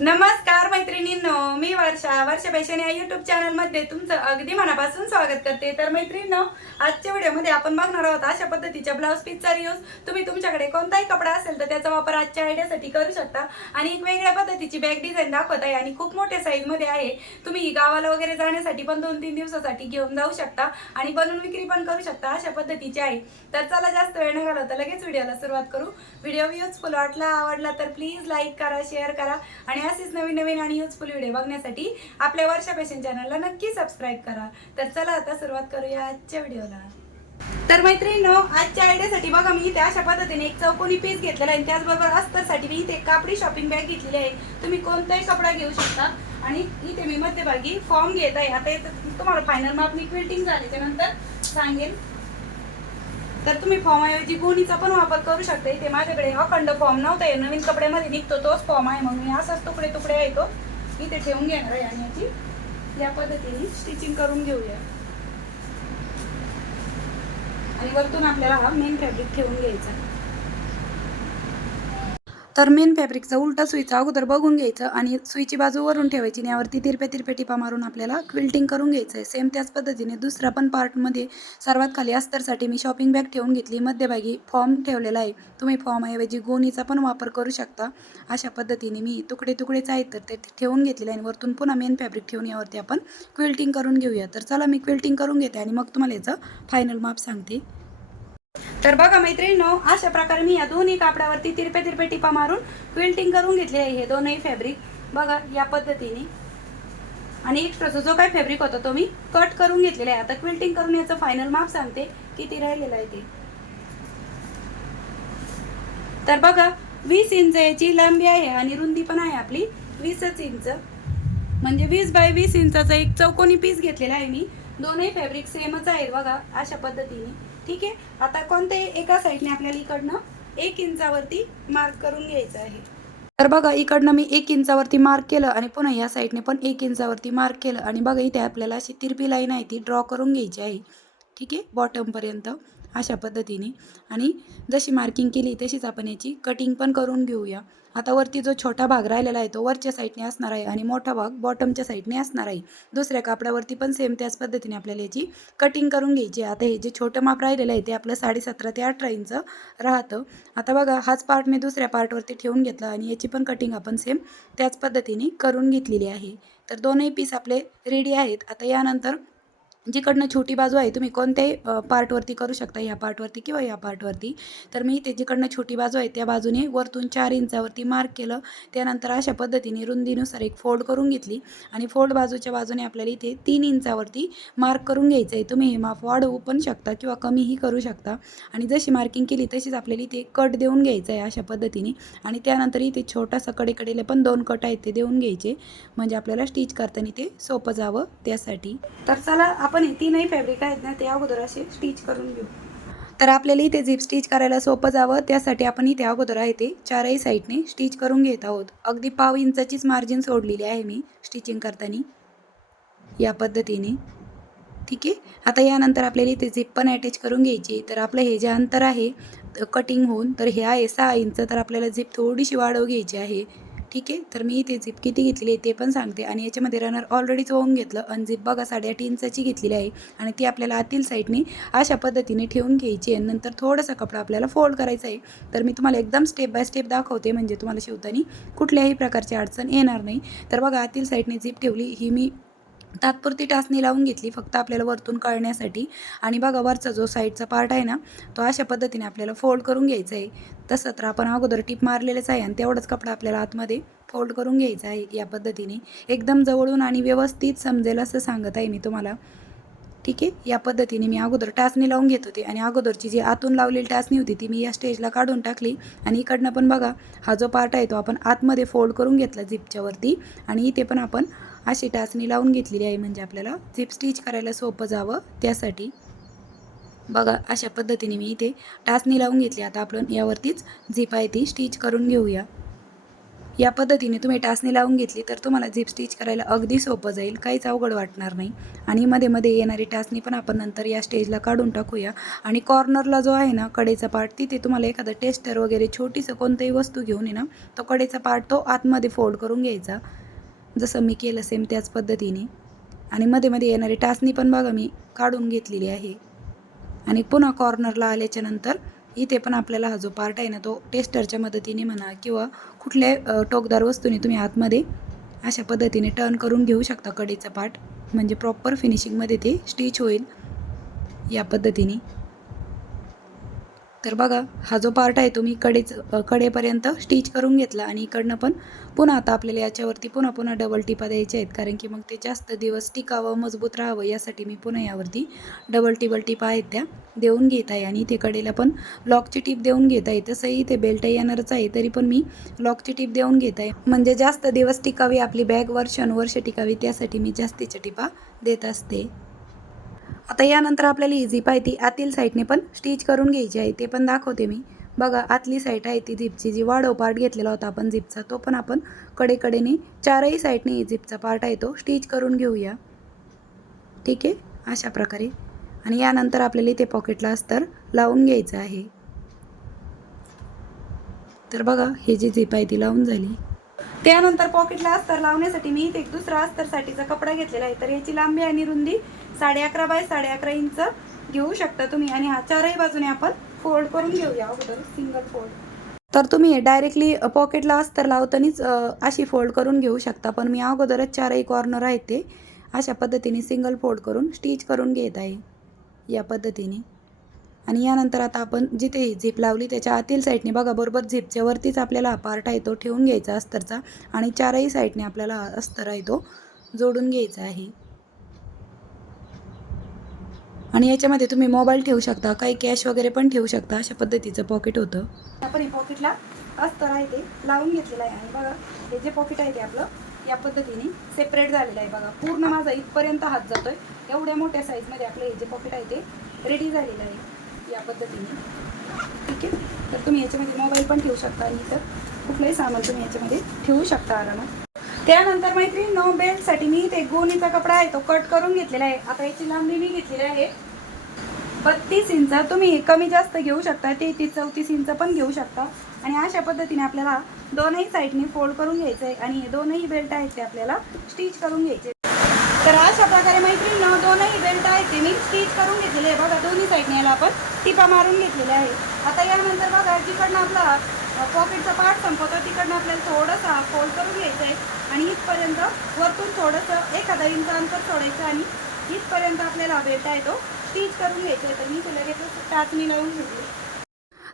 नमस्कार मैत्रिणींनो मी वर्षा. वर्षा पैशाने या युट्यूब चॅनलमध्ये तुमचं अगदी मनापासून स्वागत करते. तर मैत्रिणींनो आजच्या व्हिडिओमध्ये आपण बघणार आहोत अशा पद्धतीच्या ब्लाऊज पीसचा यूज तुम्ही तुमच्याकडे कोणताही कपडा असेल तर त्याचा वापर आजच्या आयडियासाठी करू शकता. आणि एक वेगळ्या पद्धतीची बॅग डिझाईन दाखवत आहे आणि खूप मोठ्या साईजमध्ये आहे. तुम्ही गावाला वगैरे जाण्यासाठी पण दोन तीन दिवसासाठी घेऊन जाऊ शकता आणि बनवून विक्री पण करू शकता अशा पद्धतीची आहे. तर चला जास्त वेळ न घालवता लगेच व्हिडिओला सुरुवात करू. व्हिडिओ युजफुल वाटला आवडला तर प्लीज लाईक करा शेअर करा. आणि असेच नवीन नवीन आणि युजफुल व्हिडिओ बघण्यासाठी आपल्या वर्षा फॅशन चॅनलला नक्की सबस्क्राईब करा. तर चला आता सुरुवात करूया आजच्या व्हिडिओला तर मैत्रिणींनो आजच्या आयडियासाठी बघा मी इथे अशा पद्धतीने एक चौकोनी पीस घेतलेला आहे आणि त्याचबरोबर अस्तरसाठी मी इथे कापडी शॉपिंग बॅग घेतलेली आहे. तुम्ही कोणताही कपडा घेऊ शकता. आणि इथे मी मध्यभागी फॉर्म घेत आहे. आता तुम्हाला फायनल माप मी क्विल्टिंग झाल्याच्यानंतर सांगेल तर तुम्ही फॉर्म ऐवजी गोणीचा पण वापर करू शकता. इथे माझ्याकडे अखंड फॉर्म नव्हता. आहे नवीन कपड्यामध्ये निघतो तोच फॉर्म आहे. म्हणून मी असाच तुकडे तुकडे आहे तो. इथे ठेवून घेणार आहे आणि याची या पद्धतीने स्टिचिंग करून घेऊया. आणि वरतून आपल्याला हा मेन फॅब्रिक ठेवून घ्यायचा. तर मेन फॅब्रिकचा उलटा सुईचा अगोदर बघून घ्यायचं आणि सुईची बाजू वरून ठेवायची आणि यावरती तिरपे तिरपे टिपा मारून आपल्याला क्विल्टिंग करून घ्यायचं आहे. सेम त्याच पद्धतीने दुसरा पण पार्टमध्ये सर्वात खाली अस्तरसाठी मी शॉपिंग बॅग ठेवून घेतली. मध्यभागी फॉर्म ठेवलेला आहे. तुम्ही फॉर्मऐवजी गोणीचा पण वापर करू शकता. अशा पद्धतीने मी तुकडे तुकडेच आहेत तर ते ठेवून घेतलेले आहे आणि वरतून पुन्हा मेन फॅब्रिक ठेवून यावरती आपण क्विल्टिंग करून घेऊया. तर चला मी क्विल्टिंग करून घेते आणि मग तुम्हाला याचं फायनल माप सांगते. तर बघा मैत्रिणींनो अशा प्रकारे मी या दोन्ही कापडावरती तिरपे तिरपे टिपा मारून क्विल्टिंग करून घेतले आहे हे दोनही फॅब्रिक बघा या पद्धतीने. आणि एक्स्ट्राचा जो काही फॅब्रिक होता तो मी कट करून घेतलेला आहे. आता क्विल्टिंग करून याचं फायनल माप सांगते किती राहिलेलं आहे ते. तर बघा वीस इंच याची लांबी आहे आणि रुंदी पण आहे आपली वीसच इंच म्हणजे वीस बाय वीस इंचाचा एक चौकोनी पीस घेतलेला आहे मी. दोनही फॅब्रिक सेमच आहेत बघा अशा पद्धतीने. ठीक आहे? आता कोणते एका साईडने आपल्याला इकडनं एक इंचावरती मार्क करून घ्यायचं आहे. तर बघा इकडनं मी एक इंचावरती मार्क केलं आणि पुन्हा या साईडने पण एक इंचावरती मार्क केलं. आणि बघा इथे आपल्याला अशी तिरपी लाईन आहे ती ड्रॉ करून घ्यायची आहे. ठीक आहे? बॉटमपर्यंत अशा पद्धतीने. आणि जशी मार्किंग केली तशीच आपण याची कटिंग पण करून घेऊया. आता वरती जो छोटा भाग राहिलेला आहे तो वरच्या साईडने असणार आहे आणि मोठा भाग बॉटमच्या साईडने असणार आहे. दुसऱ्या कापडावरती पण सेम त्याच पद्धतीने आपल्याला याची कटिंग करून घ्यायची आता हे जे छोटं माप राहिलेलं आहे ते आपलं साडेसतरा ते अठरा इंच राहतं. आता बघा हाच पार्ट मी दुसऱ्या पार्टवरती ठेवून घेतला आणि याची पण कटिंग आपण सेम त्याच पद्धतीने करून घेतलेली आहे. तर दोनही पीस आपले रेडी आहेत. आता यानंतर जिकडनं छोटी बाजू आहे तुम्ही कोणत्याही पार्टवरती करू शकता ह्या पार्टवरती किंवा या पार्टवरती. तर मी ते जिकडनं छोटी बाजू आहे त्या बाजूने वरतून चार इंचावरती मार्क केलं. त्यानंतर अशा पद्धतीने रुंदीनुसार एक फोल्ड करून घेतली. आणि फोल्ड बाजूच्या बाजूने आपल्याला इथे तीन इंचावरती मार्क करून घ्यायचं आहे तुम्ही हे माप वाढवू पण शकता किंवा कमीही करू शकता. आणि जशी मार्किंग केली तशीच आपल्याला इथे कट देऊन घ्यायचं आहे अशा पद्धतीने. आणि त्यानंतर इथे छोटासा कडेकडेला पण दोन कट आहेत ते देऊन घ्यायचे. म्हणजे आपल्याला स्टिच करताना ते सोपं जावं त्यासाठी. तर चला आपण हे तीनही फॅब्रिक आहेत ना ते अगोदर असे स्टिच करून घेऊ. तर आपल्याला इथे झिप स्टिच करायला सोपं जावं त्यासाठी आपण इथे अगोदर आहे ते चारही साईडने स्टिच करून घेत आहोत. अगदी पाव इंचाचीच मार्जिन सोडलेली आहे मी स्टिचिंग करताना. या पद्धतीने. ठीक आहे? आता यानंतर आपल्याला इथे झिप पण अटॅच करून घ्यायची. तर आपलं हे जे अंतर आहे कटिंग होऊन तर हे आहे सहा इंच तर आपल्याला झिप थोडीशी वाढव घ्यायची आहे. ठीक आहे? तर मी इथे झिप किती घेतली आहे ते पण सांगते. आणि याच्यामध्ये रनर ऑलरेडीच होऊन घेतलं आणि झिप बघा साडेआठ इंचाची घेतलेली आहे. आणि ती आपल्याला आतील साईडने अशा पद्धतीने ठेवून घ्यायची आहे. नंतर थोडासा कपडा आपल्याला फोल्ड करायचा आहे. तर मी तुम्हाला एकदम स्टेप बाय स्टेप दाखवते. म्हणजे तुम्हाला शिवताना कुठल्याही प्रकारची अडचण येणार नाही. तर बघा आतील साईडने झिप ठेवली ही मी तात्पुरती टाचणी लावून घेतली फक्त आपल्याला वरतून काढण्यासाठी आणि बघा वरचा जो साईडचा पार्ट आहे ना तो अशा पद्धतीने आपल्याला फोल्ड करून घ्यायचा आहे. तसं तर आपण अगोदर टीप मारलेलेच आहे आणि तेवढंच कपडा आपल्याला आतमध्ये फोल्ड करून घ्यायचा आहे या पद्धतीने. एकदम जवळून आणि व्यवस्थित समजेल असं सांगत आहे मी तुम्हाला. ठीक आहे? या पद्धतीने मी अगोदर टाचणी लावून घेत होते आणि अगोदरची जी आतून लावलेली टाचणी होती ती मी या स्टेजला काढून टाकली. आणि इकडनं पण बघा हा जो पार्ट आहे तो आपण आतमध्ये फोल्ड करून घेतला झिपच्यावरती आणि इथे पण आपण अशी टाचणी लावून घेतलेली आहे म्हणजे आपल्याला. झिप स्टिच करायला सोपं जावं त्यासाठी. बघा अशा पद्धतीने मी इथे टाचणी लावून घेतली. आता आपण यावरतीच झिप आहे ती स्टिच करून घेऊया. या पद्धतीने तुम्ही टाचणी लावून घेतली तर तुम्हाला झिप स्टिच करायला अगदी सोपं जाईल. काहीच अवघड वाटणार नाही. आणि मध्ये मध्ये येणारी टाचणी पण आपण नंतर या स्टेजला काढून टाकूया. आणि कॉर्नरला जो आहे ना कडेचा पार्ट तिथे तुम्हाला एखादं टेस्टर वगैरे छोटीसं कोणतंही वस्तू घेऊन आहे ना तो कडेचा पार्ट तो आतमध्ये फोल्ड करून घ्यायचा. जसं मी केलं सेम त्याच पद्धतीने. आणि मध्ये मध्ये येणारी टाचणी पण बघा मी काढून घेतलेली आहे. आणि पुन्हा कॉर्नरला आल्याच्यानंतर इथे पण आपल्याला हा जो पार्ट आहे ना तो टेस्टरच्या मदतीने म्हणा किंवा कुठल्या टोकदार वस्तूने तुम्ही आतमध्ये अशा पद्धतीने टर्न करून घेऊ शकता कडीचा पार्ट म्हणजे प्रॉपर फिनिशिंगमध्ये ते स्टिच होईल या पद्धतीने. तर बघा हा जो पार्ट आहे तो मी कडेच कडेपर्यंत स्टिच करून घेतला आणि इकडनं पण पुन्हा आता आपल्याला याच्यावरती पुन्हा पुन्हा डबल टिपा द्यायच्या आहेत. कारण की मग ते जास्त दिवस टिकावं मजबूत राहावं यासाठी मी पुन्हा यावरती डबल टिबल टिपा आहेत त्या देऊन घेत आहे. आणि इथे कडेला पण लॉकची टीप देऊन घेत आहे. तसंही ते बेल्ट येणारच आहे तरी पण मी लॉकची टीप देऊन घेत आहे. म्हणजे जास्त दिवस टिकावी आपली बॅग वर्षानुवर्ष टिकावी त्यासाठी मी जास्तीच्या टिपा देत असते. आता यानंतर आपल्याला इझी झिप आहे ती आतील साईडने पण स्टिच करून घ्यायची आहे. ते पण दाखवते मी. बघा आतली साईड आहे ती झिपची जी वाढव पार्ट घेतलेला होता आपण झिपचा तो पण आपण कडेकडेने चारही साईडने झिपचा पार्ट आहे तो स्टिच करून घेऊया. ठीक आहे? अशा प्रकारे. आणि यानंतर आपल्याला इथे पॉकेटला अस्तर लावून घ्यायचं आहे. तर बघा ही जी झिप आहे ती लावून झाली. त्यानंतर पॉकेटला अस्तर लावण्यासाठी मी इथे एक दुसरा अस्तरसाठीचा कपडा घेतलेला आहे. तर याची लांबी आणि रुंदी साडे अकरा बाय साडे अकरा इंच घेऊ शकता तुम्ही. आणि हा चारही बाजूने आपण फोल्ड करून घेऊया. अगोदर सिंगल फोल्ड. तर तुम्ही डायरेक्टली पॉकेटला अस्तर लावतानीच अशी फोल्ड करून घेऊ शकता. पण मी अगोदरच चारही कॉर्नर आहेत ते. अशा पद्धतीने सिंगल फोल्ड करून स्टिच करून घेत आहे. या पद्धतीने. आणि यानंतर आता आपण जिथे झीप लावली त्याच्या आतील साईडने बघा बरोबर झीपच्या वरतीच आपल्याला हा पार्ट आहे तो ठेवून घ्यायचा अस्तरचा आणि चारही साईडने आपल्याला अस्तर आहे तो जोडून घ्यायचा आहे. आणि याच्यामध्ये तुम्ही मोबाईल ठेवू शकता काही कॅश वगैरे पण ठेवू शकता अशा पद्धतीचं पॉकेट होतं. आपण हे पॉकेटला अस्तर आहे ते लावून घेतलेलं आहे. आणि बघा हे जे पॉकेट आहे ते आपलं या पद्धतीने सेपरेट झालेलं आहे. बघा पूर्ण माझा इथपर्यंत हात जातोय. एवढ्या मोठ्या साईजमध्ये आपलं हे जे पॉकेट आहे ते रेडी झालेलं आहे. या पद्धतीने. ठीक आहे? तर तुम्ही याच्यामध्ये मोबाईल पण ठेवू शकता आणि इतर कुठलंही सामान तुम्ही याच्यामध्ये ठेवू शकता आरामात. त्यानंतर मैत्रीण नो बेल्टसाठी मी ते गोणीचा कपडा आहे तो कट करून घेतलेला आहे. आता याची लांबी मी घेतलेली आहे. बत्तीस इंच तुम्ही कमी जास्त घेऊ शकता तेहतीस चौतीस इंच पण घेऊ शकता. आणि अशा पद्धतीने आपल्याला दोनही साईडने फोल्ड करून घ्यायचं आहे आणि हे दोनही बेल्ट आहेत ते आपल्याला स्टिच करून घ्यायचे तर अशा प्रकारे मैत्रीण दोनही बेल्ट आहेत ते मी स्टिच करून घेतलेले आहे. बघा दोन्ही साईडने याला आपण टिपा मारून घेतलेले आहे. आता यानंतर बघा जिकडनं आपला पॉकेटचा पार्ट संपवतो तिकडनं आपल्याला थोडंसं फोल्ड करून घ्यायचं आहे आणि इथपर्यंत वरतून थोडंसं एखादा इंच अंतर सोडायचं आणि इथपर्यंत आपल्याला बेल्ट आहे तो स्टिच करून घ्यायचा आहे तर मी तुला लगेच टाचणी लावून घेतली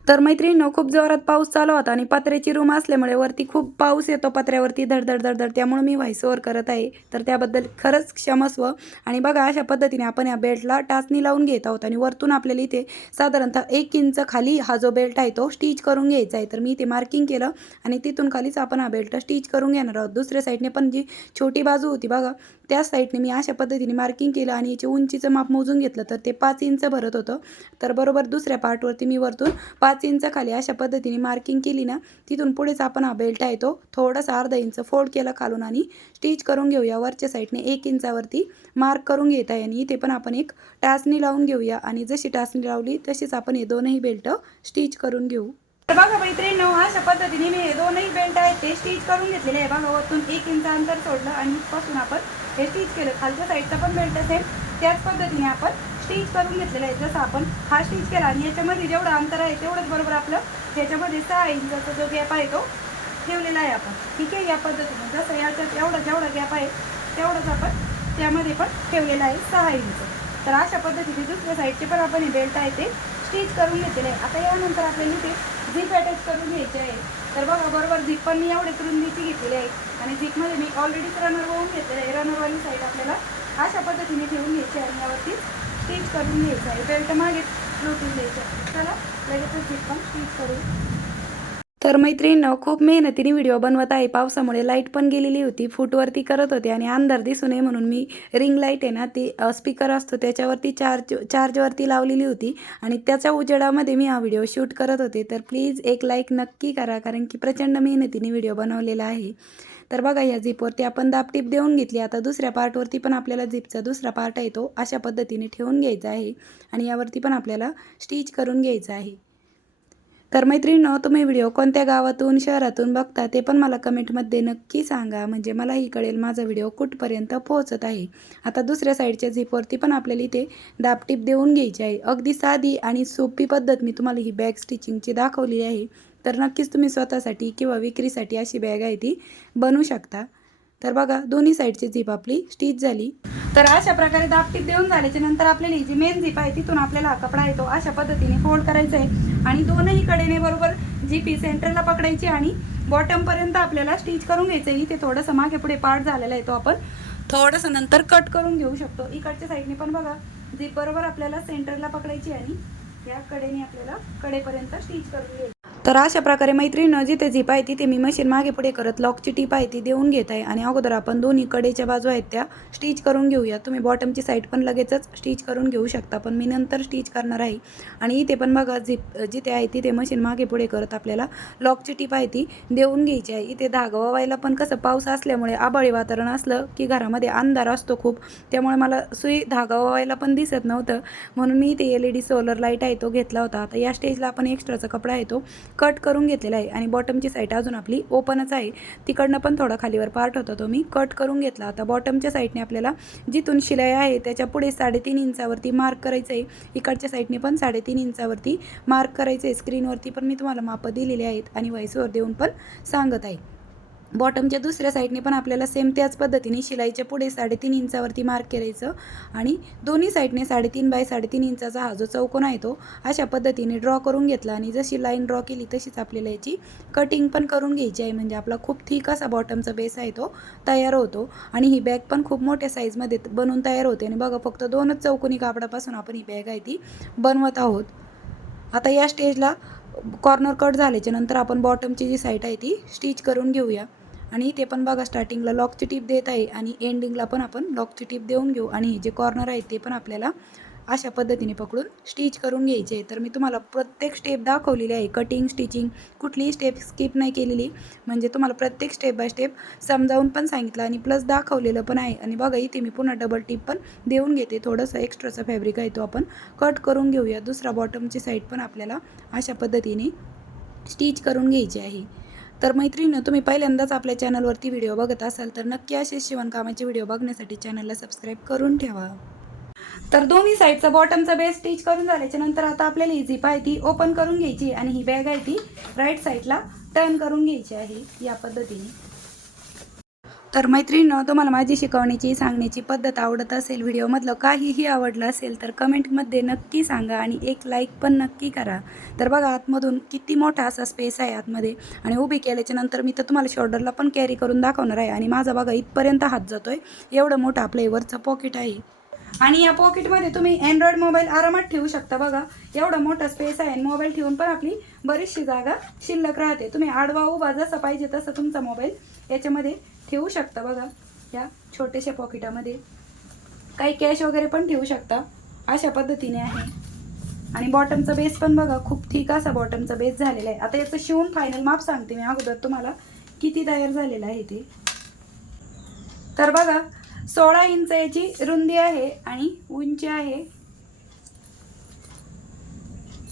तर मैत्रिणीनं खूप जोरात पाऊस चालू होता आणि पत्र्याची रूम असल्यामुळे वरती खूप पाऊस येतो. पत्र्यावरती धडधड धडधड त्यामुळे मी व्हॉइस ओव्हर करत आहे. तर त्याबद्दल खरंच क्षमस्व. आणि बघा अशा पद्धतीने आपण या बेल्टला टाचणी लावून घेत आहोत आणि वरतून आपल्याला इथे साधारणतः एक इंच खाली हा जो बेल्ट आहे तो स्टिच करून घ्यायचा आहे. तर मी इथे मार्किंग केलं आणि तिथून खालीच आपण हा बेल्ट स्टिच करून घेणार आहोत. दुसऱ्या साईडने पण जी छोटी बाजू होती बघा त्या साईडने मी अशा पद्धतीने मार्किंग केलं आणि याचे उंचीचं माप मोजून घेतलं तर ते पाच इंच भरत होतं. तर बरोबर दुसऱ्या पार्टवरती मी वरतून पाच इंच खाली अशा पद्धतीने मार्किंग केली ना तिथून पुढेच आपण हा बेल्ट आहे तो थोडासा अर्धा इंच फोल्ड केला खालून आणि स्टिच करून घेऊया. वरच्या साईडने एक इंचावरती मार्क करून घेत आहे आणि इथे पण आपण एक टाचणी लावून घेऊया. आणि जशी टाचणी लावली तशीच आपण हे दोनही बेल्ट स्टिच करून घेऊ. तर बघा मैत्रिणी अशा पद्धतीने मी हे दोनही बेल्ट आहेत ते स्टिच करून घेतलेले आहे. बघा वरतून एक इंच अंतर सोडलं आणि पासून आपण हे स्टिच केलं. खालच्या साईडचा पण बेल्ट असेल त्याच पद्धतीने आपण स्टिच करून घेतलेलं आहे. जसं आपण हा स्टिच केला आणि याच्यामध्ये जेवढं अंतर आहे तेवढंच बरोबर आपलं ह्याच्यामध्ये सहा इंचाचा जो गॅप आहे तो ठेवलेला आहे आपण. ठीक आहे? या पद्धतीने. जसं याच्यात एवढा जेवढा गॅप आहे तेवढंच आपण त्यामध्ये पण ठेवलेला आहे सहा इंच तर अशा पद्धतीने दुसऱ्या साईडचे पण आपण हे बेल्ट आहे ते स्टिच करून घेतलेले आहे. आता यानंतर आपल्याला इथे झीप अटॅच करून घ्यायचे आहे. तर बघा बरोबर झीप पण मी एवढे रुंदीची घेतलेली आहे. आणि झीपमध्ये मी ऑलरेडीच रनर होऊन घेतलेलं आहे. रनरवाली साईड आपल्याला अशा पद्धतीने ठेवून घ्यायची आहे. आणि यावरती स्टिच करून घ्यायचं आहे. बेल्ट मागे लुटून द्यायचं चला लगेचच झीप पण स्टिच करू. तर मैत्रिणीनं खूप मेहनतीने व्हिडिओ बनवत आहे. पावसामुळे लाइट पण गेलेली होती. फूटवरती करत होते आणि अंधार दिसू नये म्हणून मी रिंग लाइट आहे ना ती स्पीकर असतो. त्याच्यावरती चार्ज चार्जवरती लावलेली होती. आणि त्याच्या उजेडामध्ये मी हा व्हिडिओ शूट करत होते. तर प्लीज एक लाईक नक्की करा. कारण की प्रचंड मेहनतीने व्हिडिओ बनवलेला आहे. तर बघा या झिपवरती आपण दाबटीप देऊन घेतली. आता दुसऱ्या पार्टवरती पण आपल्याला झिपचा दुसरा पार्ट आहे तो अशा पद्धतीने ठेवून घ्यायचा आहे आणि यावरती पण आपल्याला स्टिच करून घ्यायचं आहे. तर मैत्रिणीनं तुम्ही व्हिडिओ कोणत्या गावातून शहरातून बघता ते पण मला कमेंटमध्ये नक्की सांगा. म्हणजे मलाही कळेल माझा व्हिडिओ कुठपर्यंत पोहोचत आहे. आता दुसऱ्या साईडच्या झिपवरती पण आपल्याला इथे दाबटीप देऊन घ्यायची आहे. अगदी साधी आणि सोपी पद्धत मी तुम्हाला ही बॅग स्टिचिंगची दाखवली आहे. तर नक्कीच तुम्ही स्वतःसाठी किंवा विक्रीसाठी अशी बॅग आहे ती बनवू शकता. तर बघा दोन्ही साईडची झीप आपली स्टिच झाली. तर अशा प्रकारे दापटीप देऊन झाल्याच्यानंतर आपल्याला ही जी मेन झीप आहे तिथून आपल्याला हा कपडा येतो. अशा पद्धतीने फोल्ड करायचा आहे. आणि दोनही कडेने बरोबर जीपी सेंटरला पकडायची आणि बॉटमपर्यंत आपल्याला स्टिच करून घ्यायचं आहे. इथे थोडंसं मागे पुढे पार्ट झालेला आहे तो आपण. थोडंसं नंतर कट करून घेऊ शकतो. इकडच्या साईडने पण बघा झीप बरोबर आपल्याला सेंटरला पकडायची आणि या कडेने आपल्याला कडेपर्यंत स्टिच करून घ्यायची तर अशा प्रकारे मैत्रिणीनं जिथे झिप आहे तिथे मी मशीन मागे पुढे करत लॉकची टीप आहे ती देऊन घेत आहे. आणि अगोदर आपण दोन्ही कडेच्या बाजू आहेत त्या स्टिच करून घेऊया. तुम्ही बॉटमची साईड पण लगेचच स्टिच करून घेऊ शकता. पण मी नंतर स्टिच करणार आहे. आणि इथे पण बघा झिप जिथे आहे तिथे मशीन मागे पुढे करत आपल्याला लॉकची टीप आहे ती देऊन घ्यायची आहे. इथे धागा वावायला पण कसं पाऊस असल्यामुळे आबाळी वातावरण असलं की घरामध्ये अंधार असतो खूप. त्यामुळे मला सुई धागा वावायला पण दिसत नव्हतं. म्हणून मी इथे L E D solar light आहे तो घेतला होता. आता या स्टेजला आपण एक्स्ट्राचा कपडा आहे तो कट करून घेतलेला आहे. आणि बॉटमची साईड अजून आपली ओपनच आहे. तिकडनं पण थोडा खालीवर पार्ट होता तो मी कट करून घेतला. आता बॉटमच्या साईडने आपल्याला जिथून शिलाई आहे त्याच्या पुढे साडेतीन इंचावरती मार्क करायचं आहे. इकडच्या साईडने पण साडेतीन इंचावरती मार्क करायचं आहे. स्क्रीनवरती पण मी तुम्हाला मापं दिलेली आहेत आणि व्हाईसवर देऊन पण सांगत आहे. बॉटमच्या दुसऱ्या साईडने पण आपल्याला सेम त्याच पद्धतीने शिलाईच्या पुढे साडेतीन इंचावरती मार्क करायचं. आणि दोन्ही साईडने साडेतीन बाय साडेतीन इंचाचा हा जो चौकोन आहे तो अशा पद्धतीने ड्रॉ करून घेतला. आणि जशी लाईन ड्रॉ केली तशीच आपल्याला याची कटिंग पण करून घ्यायची आहे. म्हणजे आपला खूप थिक असा बॉटमचा बेस आहे तो तयार होतो. आणि ही बॅग पण खूप मोठ्या साईजमध्ये बनून तयार होते. आणि बघा फक्त दोनच चौकोनी कापडापासून आपण ही बॅग आहे ती बनवत आहोत. आता या स्टेजला कॉर्नर कट झाल्याच्यानंतर आपण बॉटमची जी साईड आहे ती स्टिच करून घेऊया. आणि इथे पण बघा स्टार्टिंगला लॉकची टीप देत आहे आणि एंडिंगला पण आपण लॉकची टीप देऊन घेऊ. आणि हे जे कॉर्नर आहे ते पण आपल्याला अशा पद्धतीने पकडून स्टिच करून घ्यायचे आहे. तर मी तुम्हाला प्रत्येक स्टेप दाखवलेली आहे. कटिंग स्टिचिंग कुठलीही स्टेप स्किप नाही केलेली. म्हणजे तुम्हाला प्रत्येक स्टेप बाय स्टेप समजावून पण सांगितलं आणि प्लस दाखवलेलं पण आहे. आणि बघा इथे मी पुन्हा डबल टिप पण देऊन घेते. थोडंसं एक्स्ट्राचा फॅब्रिक आहे तो आपण कट करून घेऊया. दुसरा बॉटमची साईड पण आपल्याला अशा पद्धतीने स्टिच करून घ्यायची आहे. तर मैत्रिणीनं तुम्ही पहिल्यांदाच आपल्या चॅनलवरती व्हिडिओ बघत असाल तर नक्की असे शिवणकामाचे व्हिडिओ बघण्यासाठी चॅनलला सबस्क्राईब करून ठेवा. तर दोन्ही साईडचा बॉटमचा बेस स्टिच करून झाल्याच्यानंतर आता आपल्याला ही झिप आहे ती ओपन करून घ्यायची आणि ही बॅग आहे ती राईट साईडला टर्न करून घ्यायची आहे या पद्धतीने. तर मैत्रिणीनं तुम्हाला माझी शिकवण्याची सांगण्याची पद्धत आवडत असेल व्हिडिओमधलं काहीही आवडलं असेल तर कमेंटमध्ये नक्की सांगा आणि एक लाईक पण नक्की करा. तर बघा आतमधून किती मोठा असा स्पेस आहे आतमध्ये. आणि उभी केल्याच्यानंतर मी तर तुम्हाला शोल्डरला पण कॅरी करून दाखवणार आहे. आणि माझा बघा इथपर्यंत हात जातो आहे एवढं मोठं आपलं वरचं पॉकेट आहे. आणि या पॉकेटमध्ये तुम्ही अँड्रॉइड मोबाईल आरामात ठेवू शकता बघा. एवढा मोठा स्पेस आहे मोबाईल ठेवून पण आपली बरीचशी जागा शिल्लक राहते. तुम्ही आडवा उभा जसं पाहिजे तसं तुमचा मोबाईल याच्यामध्ये ठेवू शकता बघा या छोट्याशा पॉकेटामध्ये काही कॅश वगैरे पण ठेवू शकता अशा पद्धतीने आहे. आणि बॉटमचा बेस पण बघा खूप ठीक असा बॉटमचा बेस झालेला आहे. आता याचं शिवून फायनल माप सांगते मी अगोदर तुम्हाला किती तयार झालेलं आहे ते. तर बघा सोळा इंच याची रुंदी आहे आणि उंची आहे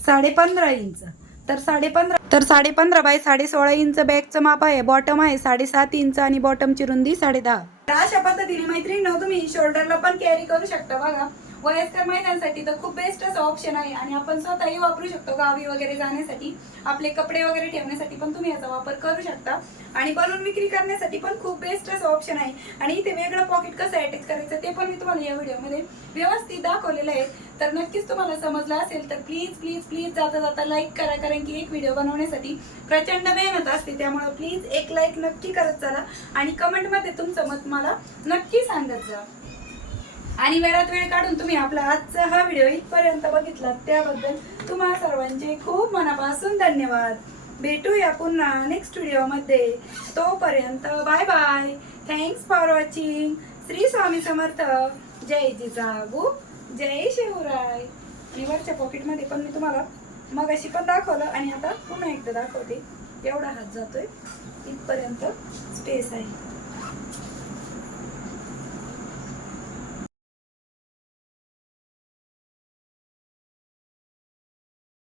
साडे पंधरा इंच तर साडे पंधरा तर साडे पंधरा बाय साडे सोळा इंच बॅगचं माप आहे. बॉटम आहे साडेसात इंच आणि बॉटमची रुंदी साडे दहा तर अशा पद्धतीने मैत्रीण तुम्ही शोल्डरला पण कॅरी करू शकता बघा. वयस्कर महिलांसाठी तर खूप बेस्ट असं ऑप्शन आहे. आणि आपण स्वतःही वापरू शकतो गावी वगैरे जाण्यासाठी. आपले कपडे वगैरे ठेवण्यासाठी पण तुम्ही याचा वापर करू शकता. आणि बनवून विक्री करण्यासाठी पण खूप बेस्ट असं ऑप्शन आहे. आणि इथे वेगळं पॉकेट कसं अटॅच करायचं ते पण मी तुम्हाला या व्हिडिओमध्ये व्यवस्थित दाखवलेलं आहे. तर नक्कीच तुम्हाला समजलं असेल तर प्लीज प्लीज प्लीज जाता जाता लाईक करा. कारण की एक व्हिडिओ बनवण्यासाठी प्रचंड मेहनत असते. त्यामुळे प्लीज एक लाईक नक्की करत चला. आणि कमेंटमध्ये तुमचं मत मला नक्की सांगत जा. आणि वेळात वेळ काढून तुम्ही आपला आजचा हा व्हिडिओ इथपर्यंत बघितला त्याबद्दल तुम्हा सर्वांचे खूप मनापासून धन्यवाद. भेटूया पुन्हा नेक्स्ट व्हिडिओमध्ये तोपर्यंत bye bye thanks for watching Shri Swami Samarth. जय जिजाऊ जय शिवराय. आणि वरच्या पॉकेटमध्ये पण मी तुम्हाला मगाशी पण दाखवलं आणि आता पुन्हा एकदा दाखवते. एवढा हात जातोय. इथपर्यंत स्पेस आहे.